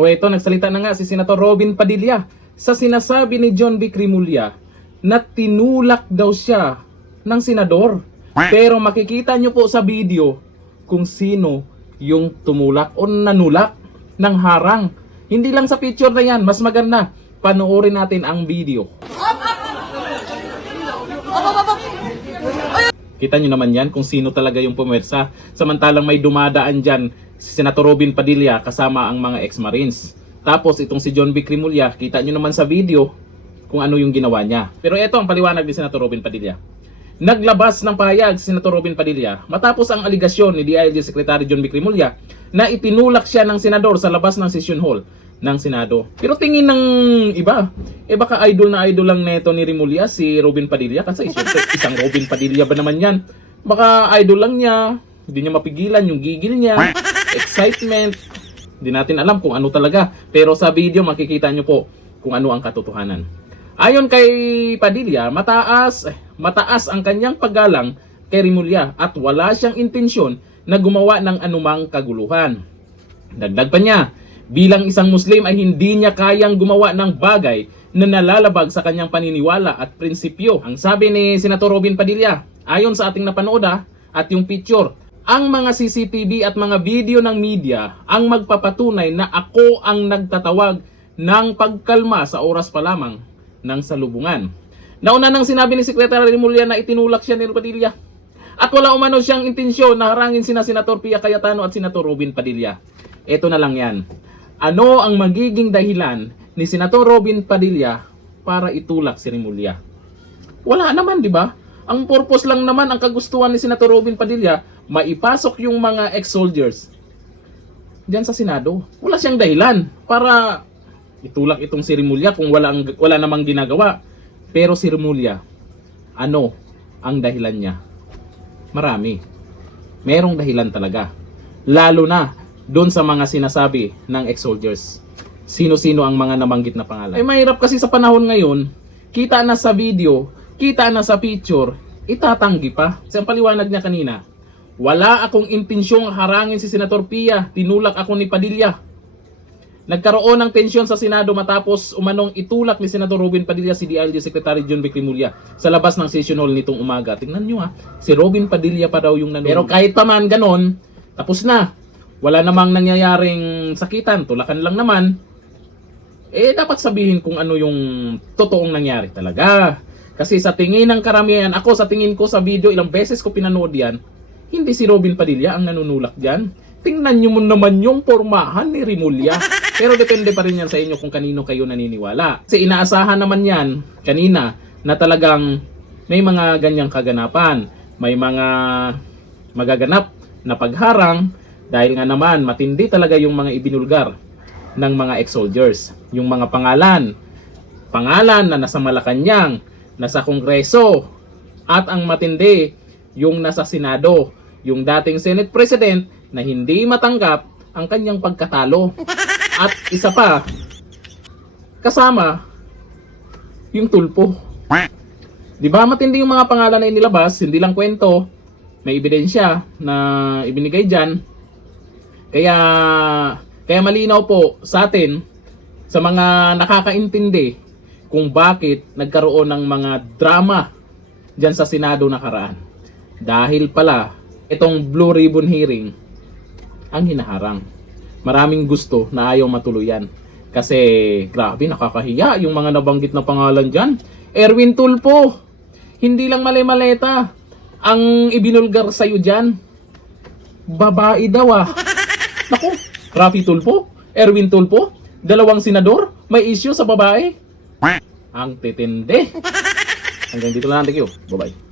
O eto, nagsalita na nga si Senator Robin Padilla sa sinasabi ni John B. Rimulya na tinulak daw siya ng senador. Pero makikita nyo po sa video kung sino yung tumulak o nanulak ng harang. Hindi lang sa picture na yan, mas maganda. Panoorin natin ang video. Kita nyo naman yan kung sino talaga yung pumersa. Samantalang may dumadaan dyan si Senator Robin Padilla kasama ang mga ex-marines. Tapos itong si John B. Rimulya, kita nyo naman sa video kung ano yung ginawa niya. Pero ito ang paliwanag ni Senator Robin Padilla. Naglabas ng pahayag si Senator Robin Padilla matapos ang aligasyon ni DILG Secretary John B. Rimulya na itinulak siya ng senador sa labas ng session hall ng Senado. Pero tingin ng iba, baka idol na idol lang neto ni Rimulya si Robin Padilla kasi isang Robin Padilla ba naman yan? Baka idol lang niya, hindi niya mapigilan yung gigil niya, excitement, hindi natin alam kung ano talaga. Pero sa video makikita nyo po kung ano ang katotohanan. Ayon kay Padilla, mataas ang kanyang paggalang kay Rimulya at wala siyang intensyon na gumawa ng anumang kaguluhan. Dagdag pa niya, bilang isang Muslim ay hindi niya kayang gumawa ng bagay na nalalabag sa kanyang paniniwala at prinsipyo. Ang sabi ni Senator Robin Padilla, ayon sa ating napanood at yung picture, ang mga CCTV at mga video ng media ang magpapatunay na ako ang nagtatawag ng pagkalma sa oras pa lamang ng salubungan. Nauna nang sinabi ni Secretary Rimulya na itinulak siya ni Padilla at wala umano siyang intensyon na harangin sina Senator Pia Cayetano at Senator Robin Padilla. Ito na lang yan. Ano ang magiging dahilan ni Senator Robin Padilla para itulak si Rimulya? Wala naman, di ba? Ang purpose lang naman, ang kagustuhan ni Senator Robin Padilla, maipasok yung mga ex-soldiers diyan sa Senado. Wala siyang dahilan para itulak itong si Rimulya kung wala namang ginagawa. Pero si Rimulya, ano ang dahilan niya? Marami. Merong dahilan talaga. Lalo na doon sa mga sinasabi ng ex-soldiers. Sino-sino ang mga nabanggit na pangalan. Ay mahirap kasi sa panahon ngayon, kita na sa video, kita na sa picture, itatanggi pa. Sa paliwanag niya kanina, wala akong intensyong harangin si Senator Pia, tinulak ako ni Padilla. Nagkaroon ng tensyon sa Senado matapos umanong itulak ni Senator Robin Padilla si DILG Secretary John B. Rimulya sa labas ng session hall nitong umaga. Tingnan nyo si Robin Padilla pa daw yung nanunod. Pero kahit pa man ganon, tapos na. Wala namang nangyayaring sakitan, tulakan lang naman. Dapat sabihin kung ano yung totoong nangyari talaga. Kasi sa tingin ng karamihan, sa tingin ko sa video, ilang beses ko pinanood yan, hindi si Robin Padilla ang nanunulak dyan. Tingnan nyo mo naman yung pormahan ni Rimulya. Pero depende pa rin yan sa inyo kung kanino kayo naniniwala. Kasi inaasahan naman yan kanina na talagang may mga ganyang kaganapan. May mga magaganap na pagharang dahil nga naman matindi talaga yung mga ibinulgar ng mga ex-soldiers. Yung mga pangalan na nasa Malacanang, nasa Kongreso, at ang matindi yung nasa Senado, yung dating Senate President na hindi matanggap ang kanyang pagkatalo. At isa pa, kasama yung tulpo. Diba matindi yung mga pangalan na inilabas, hindi lang kwento, may ebidensya na ibinigay dyan. Kaya malinaw po sa atin, sa mga nakakaintindi, kung bakit nagkaroon ng mga drama dyan sa Senado nakaraan. Dahil pala, itong Blue Ribbon hearing ang hinaharang. Maraming gusto na ayaw matuluyan. Kasi grabe, nakakahiya yung mga nabanggit na pangalan dyan. Erwin Tulfo, hindi lang mali-maleta ang ibinulgar sa'yo dyan. Babae daw Naku, Raffy Tulfo, Erwin Tulfo, dalawang senador, may issue sa babae. Ang titindi. Hanggang dito lang, thank you. Bye-bye.